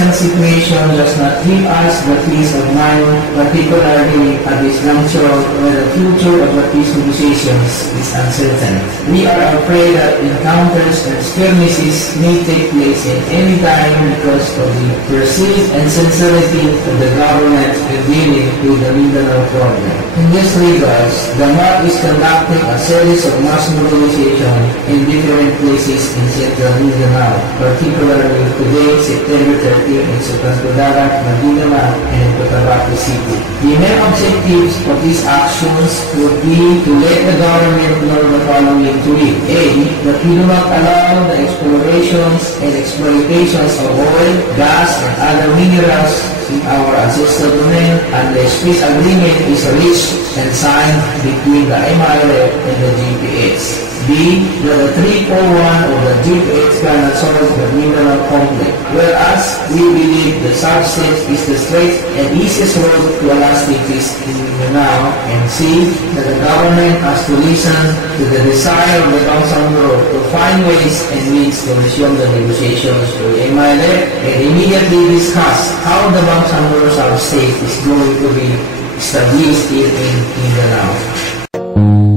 present situation does not give us the peace of mind, particularly at this juncture where the future of the peace negotiations is uncertain. We are afraid that encounters and skirmishes may take place at any time because of the perceived insincerity of the government in dealing with the Mindanao problem. In this regards, the MAP is conducting a series of mass mobilization in different places in central Mindanao, particularly today, September 13 in Sultan Kudarat, Maguindanao, and Cotabato City. The main objectives of these actions would be to let the government know the following three. A. That we do not allow the explorations and exploitations of oil, gas, and other minerals in our ancestral domain, and the peace agreement is reached and signed between the MILF and the GPX. B. That the 341 of the GPX cannot solve the Mindanao conflict, whereas we believe the substance is the straight and easiest road to a lasting peace in Mindanao. And C. That the government has to listen to the desire of the Bangsamoro to find ways and means to resume the negotiations with MILF and immediately discuss how the Bangsamoro Sub-State is going to be established here in Mindanao.